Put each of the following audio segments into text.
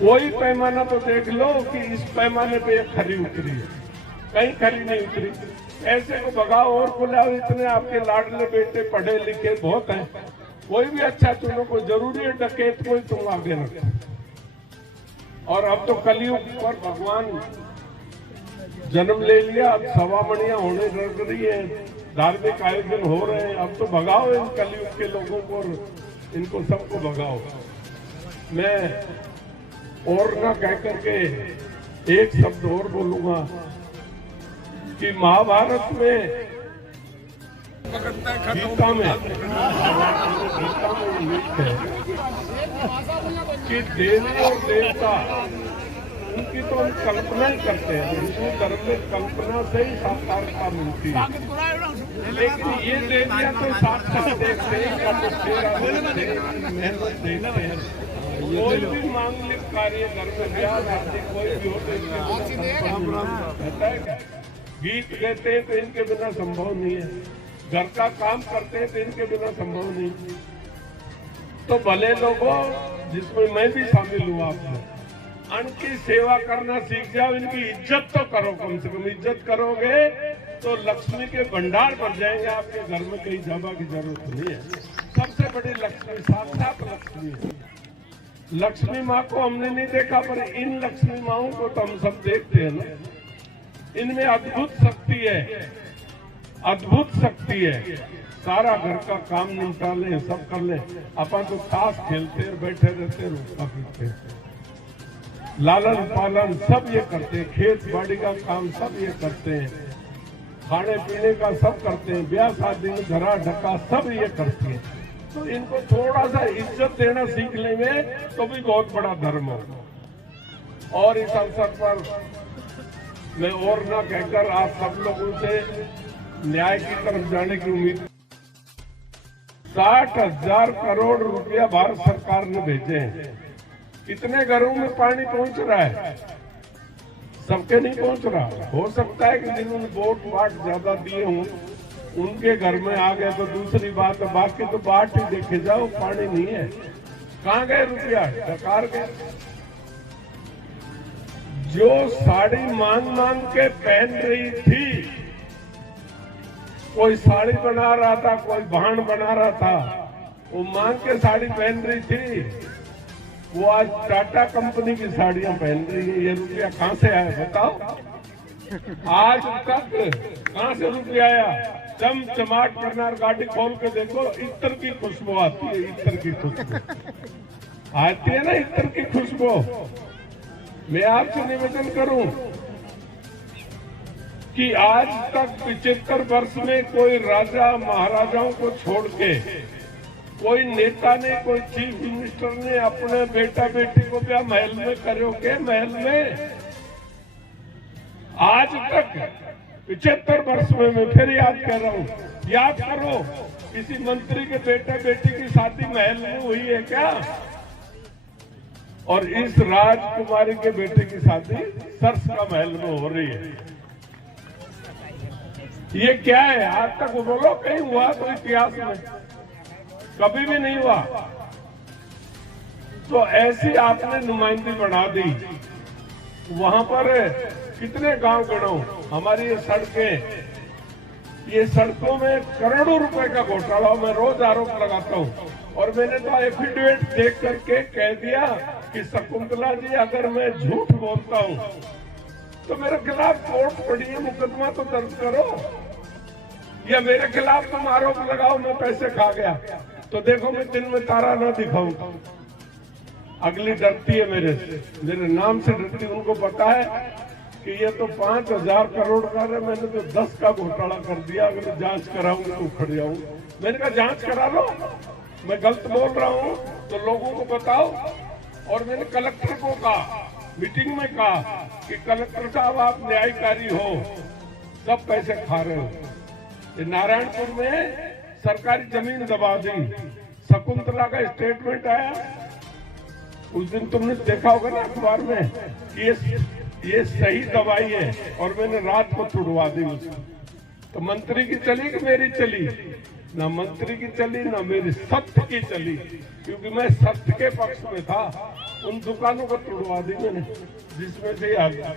कोई पैमाना तो देख लो कि इस पैमाने पे खरी उतरी है, कहीं खरी नहीं उतरी। ऐसे को भगाओ और बुलाओ, इतने आपके लाडले बेटे पढ़े लिखे बहुत हैं, कोई भी अच्छा चुनो, को जरूरी है डकैत कोई तुम आगे रखो। और अब तो कलयुग पर भगवान जन्म ले लिया, अब सवामणियां होने लग रही है, धार्मिक आयोजन हो रहे हैं। अब तो भगाओ इन कलयुग के लोगों को, इनको सबको भगाओ। मैं और ना कह करके एक शब्द और बोलूंगा कि महाभारत में गीता में लिखा है कि देवी और देवता उनकी तो हम कल्पना ही करते हैं, हिंदू धर्म में कल्पना से ही साकारता मिलती है, लेकिन ये देवियां तो साक्षात देखते हैं, मेहनत देखते हैं। कोई भी मांगलिक कार्य घर में ब्याह शादी कोई भी हो तो गीत गाते हैं तो इनके बिना संभव नहीं है, घर का काम करते हैं तो इनके बिना संभव नहीं। तो भले लोगों, जिसमें मैं भी शामिल हुआ, आपने उनकी सेवा करना सीख जाओ, इनकी इज्जत तो करो, कम से कम इज्जत करोगे तो लक्ष्मी के भंडार भर जाएंगे आपके घर में, कहीं जावा की जरूरत नहीं है। सबसे बड़ी लक्ष्मी साक्षात लक्ष्मी है। लक्ष्मी माँ को हमने नहीं देखा, पर इन लक्ष्मी माओं को तो हम सब देखते हैं ना। इनमें अद्भुत शक्ति है, अद्भुत शक्ति है। सारा घर का काम निपटा लें, सब कर लें, अपन तो ताश खेलते बैठे रहते, रोका फिरते, लालन पालन सब ये करते हैं, खेत बाड़ी का काम सब ये करते हैं, खाने पीने का सब करते हैं, ब्याह शादी में घरा ढका सब ये करते हैं। तो इनको थोड़ा सा इज्जत देना सीख लेंगे तो भी बहुत बड़ा धर्म हो। और इस अवसर पर मैं और ना कहकर आप सब लोगों से न्याय की तरफ जाने की उम्मीद। 60,000 करोड़ रुपया भारत सरकार ने भेजे हैं। कितने घरों में पानी पहुंच रहा है? सबके नहीं पहुंच रहा। हो सकता है कि जिन्होंने वोट वाट ज्यादा दिए हों उनके घर में आ गए तो दूसरी बात है, बाकी तो बाट ही देखे जाओ, पानी नहीं है। कहाँ गए रुपया? सरकार गए। जो साड़ी मांग मांग के पहन रही थी, कोई साड़ी बना रहा था, कोई भाण बना रहा था, वो मांग के साड़ी पहन रही थी, वो आज टाटा कंपनी की साड़ियां पहन रही है। ये रुपया कहां से आया बताओ? आज तक कहां से रुपया आया? चमचमाट करना, गाड़ी खोल के देखो, इत्र की खुशबू आती है, इत्र की खुशबू आती है ना, इत्र की खुशबू। मैं आपसे निवेदन करूं कि आज तक 75 वर्ष में कोई राजा महाराजाओं को छोड़ के कोई नेता ने, कोई चीफ मिनिस्टर ने अपने बेटा बेटी को क्या महल में करोगे? महल में आज तक 75 वर्ष में, मैं फिर याद कर रहा हूँ, याद करो किसी मंत्री के बेटा बेटी की शादी महल में हुई है क्या? और इस राजकुमारी के बेटे की शादी सर्स का महल में हो रही है। ये क्या है? आज तक बोलो कहीं हुआ तो इतिहास में कभी भी नहीं हुआ। तो ऐसी आपने नुमाइंदगी बढ़ा दी। वहां पर कितने गांव गणों, हमारी ये सड़कें, ये सड़कों में करोड़ों रुपए का घोटाला, मैं रोज आरोप लगाता हूं। और मैंने तो एफिडेविट देख करके कह दिया कि शकुंतला जी, अगर मैं झूठ बोलता हूं तो मेरे खिलाफ कोर्ट पड़ी है, मुकदमा तो दर्ज करो, या मेरे खिलाफ तुम आरोप लगाओ मैं पैसे खा गया, तो देखो मैं दिन में तारा ना दिखाऊं। अगली डरती है मेरे नाम से डरती। उनको पता है कि ये तो 5,000 करोड़ का है, मैंने तो 10 का घोटाला कर दिया, अगर जांच कराऊंगा तो उखड़ जाऊं। मैंने कहा जांच करा लो, मैं गलत बोल रहा हूं तो लोगों को बताओ। और मैंने कलेक्टर को कहा, मीटिंग में कहा कि कलेक्टर साहब आप न्यायकारी हो, सब पैसे खा रहे हो। ये नारायणपुर में सरकारी जमीन दबा दी, शकुंतला का स्टेटमेंट आया, उस दिन तुमने देखा होगा ना अखबार में कि ये सही दवाई है, और मैंने रात को छुड़वा दी उसको। तो मंत्री की चली कि मेरी चली? ना मंत्री की चली ना मेरी, सत्य की चली, क्योंकि मैं सत्य के पक्ष में था। उन दुकानों को तोड़वा दी मैंने, जिसमें से आ गया।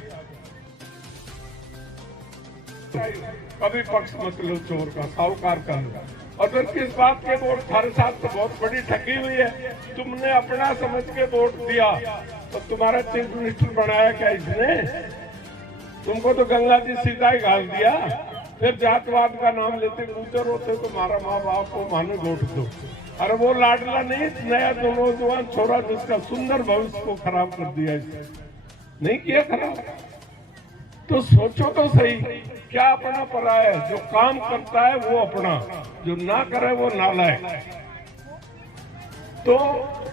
कभी पक्ष मत लो चोर का, साहूकार का। और फिर किस बात के वोट? हर साल तो बहुत बड़ी ठगी हुई है। तुमने अपना समझ के वोट दिया तो तुम्हारा चीफ मिनिस्टर बनाया क्या इसने? तुमको तो गंगा जी सीधा ही घाल दिया। फिर जातवाद का नाम लेते गुजर होते तो हमारा माँ बाप को माने वोट दो। अरे वो लाडला नहीं, नया नौजवान छोरा जिसका सुंदर भविष्य को खराब कर दिया इसने, नहीं किया खराब? तो सोचो तो सही, क्या अपना परा है? जो काम करता है वो अपना, जो ना करे वो नालायक। तो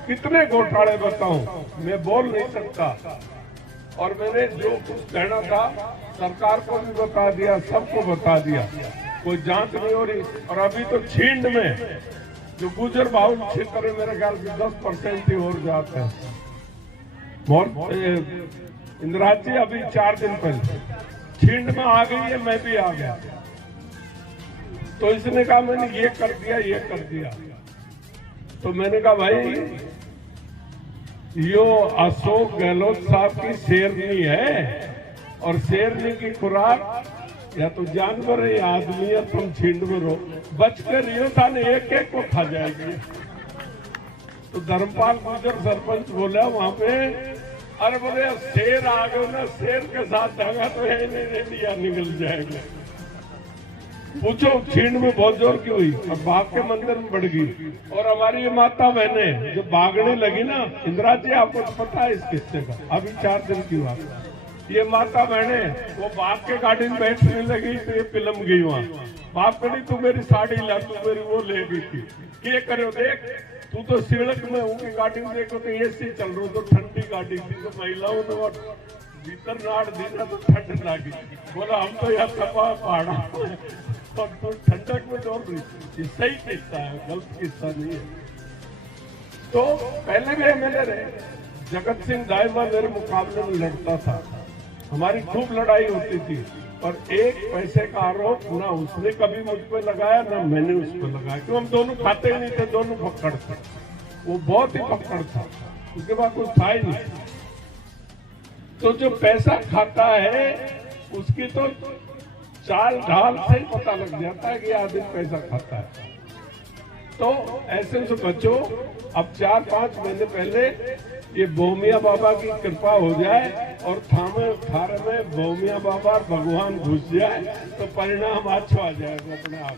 कितने घोटाले बताऊं, मैं बोल नहीं सकता। और मैंने जो कुछ कहना था सरकार को भी बता दिया, सबको बता दिया, कोई जांच नहीं हो रही। और अभी तो छींड में जो गुजर बाहुल क्षेत्र है, मेरे ख्याल से 10% ही और जाते हैं। इंदिरा जी अभी 4 दिन पहले छींड में आ गई है, मैं भी आ गया। तो इसने कहा मैंने ये कर दिया, ये कर दिया। तो मैंने कहा भाई यो अशोक गहलोत साहब की शेरनी है, और शेरनी की खुराक या तो जानवर है या आदमी है। तुम छींड में रहो, बच कर रियो था ने एक एक को खा जाएगी। तो धर्मपाल गुजर सरपंच बोला वहां पे, अरे बोले शेर आ गए ना, शेर के साथ दंगा तो इंडिया निकल जाएगा। पूछो छींड में बहुत जोर की हुई और बाघ के मंदिर में बढ़ गई। और हमारी ये माता बहने जो भागने लगी ना, इंदिरा जी आपको तो पता है इस किस्से का, अभी 4 दिन की बात। ये माता बहने वो बाघ के गाड़ी में बैठने लगी तो ये पिलम गई वहां। बाप कही तू मेरी साड़ी ला, तू मेरी वो ले गई थी, क्या करो देख, तू तो सिड़क में उनकी गाड़ी में देखो तो एसी चल रहा, तो ठंडी गाड़ी थी। तो महिलाओं ने और भीतर नाड़ दी ना तो ठंड लगी। बोला हम तो यहाँ तपा पहाड़ा और तो ठंडक में दौड़ रही। ये सही किस्सा है, गलत किस्सा नहीं है। तो पहले भी एमएलए रहे, जगत सिंह दाहिमा मेरे मुकाबले में लड़ता था, हमारी खूब लड़ाई होती थी। और एक पैसे का आरोप ना उसने कभी मुझ पर लगाया ना मैंने उस पर लगाया, क्यों हम दोनों खाते ही नहीं थे, दोनों पकड़ थे। वो बहुत ही पकड़ था, उसके बाद कुछ था ही नहीं। तो जो पैसा खाता है उसकी तो चाल ढाल से ही पता लग जाता है कि आदमी पैसा खाता है। तो ऐसे से बचो। अब 4-5 महीने पहले ये भोमिया बाबा की कृपा हो जाए और थारे में भोमिया बाबा भगवान घुस जाए तो परिणाम अच्छा आ जाएगा अपने आप।